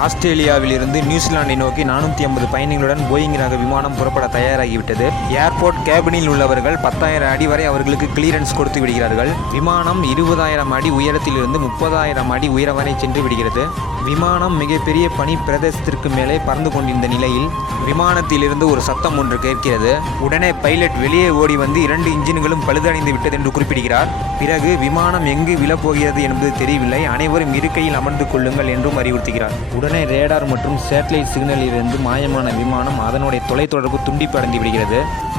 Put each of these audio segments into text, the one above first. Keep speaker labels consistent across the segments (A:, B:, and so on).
A: ஆஸ்திரேலியாவிலிருந்து நியூசிலாந்தை நோக்கி நானூற்றி ஐம்பது பயணிகளுடன் போயிங் ரக விமானம் புறப்பட தயாராகிவிட்டது. ஏர்போர்ட் கேபினில் உள்ளவர்கள் பத்தாயிரம் அடி வரை அவர்களுக்கு கிளியரன்ஸ் கொடுத்து விடுகிறார்கள். விமானம் இருபதாயிரம் அடி உயரத்திலிருந்து முப்பதாயிரம் அடி உயரம் வரை சென்று விடுகிறது. விமானம் மிகப்பெரிய பனி பிரதேசத்திற்கு மேலே பறந்து கொண்டிருந்த நிலையில் விமானத்திலிருந்து ஒரு சத்தம் ஒன்று கேட்கிறது. உடனே பைலட் வெளியே ஓடி வந்து இரண்டு இன்ஜின்களும் பழுதடைந்து விட்டது என்று குறிப்பிடுகிறார். பிறகு விமானம் எங்கு விழப்போகிறது என்பது தெரியவில்லை. அனைவரும் இருக்கையில் அமர்ந்து கொள்ளுங்கள் என்றும் அறிவுறுத்துகிறார். உடனே ரேடார் மற்றும் சேட்டலைட் சிக்னலிலிருந்து மாயமான விமானம் அதனுடைய தொலைத்தொடர்பு துண்டிப்படைந்து விடுகிறது.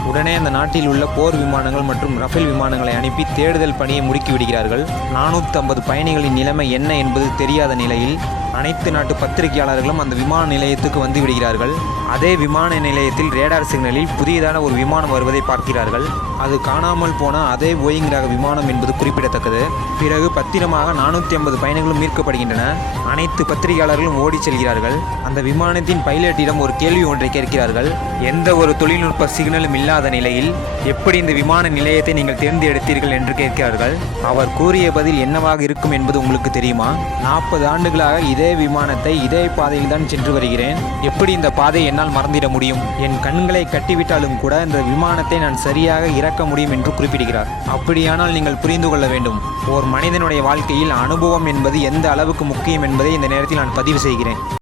A: உடனே அந்த நாட்டில் உள்ள போர் விமானங்கள் மற்றும் ரஃபேல் விமானங்களை அனுப்பி தேடுதல் பணியை முடுக்கி விடுகிறார்கள். நானூற்றி ஐம்பது பயணிகளின் நிலைமை என்ன என்பது தெரியாத நிலையில் அனைத்து நாட்டு பத்திரிகையாளர்களும் அந்த விமான நிலையத்துக்கு வந்து விடுகிறார்கள். அதே விமான நிலையத்தில் ரேடார் சிக்னலில் புதியதான ஒரு விமானம் வருவதை பார்க்கிறார்கள். அது காணாமல் போன அதே போயிங் ரக விமானம் என்பது குறிப்பிடத்தக்கது. பிறகு பத்திரமாக நானூற்றி ஐம்பது பயணிகளும் மீட்கப்படுகின்றன. அனைத்து பத்திரிகையாளர்களும் ஓடிச் செல்கிறார்கள். அந்த விமானத்தின் பைலட்டிடம் ஒரு கேள்வி ஒன்றை கேட்கிறார்கள். எந்த ஒரு தொழில்நுட்ப சிக்னலும் இல்லாத நிலையில் எப்படி இந்த விமான நிலையத்தை நீங்கள் தேர்ந்தெடுத்தீர்கள் என்று கேட்கிறார்கள். அவர் கூறிய பதில் என்னவாக இருக்கும் என்பது உங்களுக்கு தெரியுமா? நாற்பது ஆண்டுகளாக இதே விமானத்தை இதே பாதையில் தான் சென்று வருகிறேன். எப்படி இந்த பாதை என்னால் மறந்திட முடியும்? என் கண்களை கட்டிவிட்டாலும் கூட இந்த விமானத்தை நான் சரியாக இறக்க முடியும் என்று குறிப்பிடுகிறார். அப்படியானால் நீங்கள் புரிந்து கொள்ள வேண்டும். ஓர் மனிதனுடைய வாழ்க்கையில் அனுபவம் என்பது எந்த அளவுக்கு முக்கியம் என்பதை இந்த நேரத்தில் நான் பதிவு செய்கிறேன்.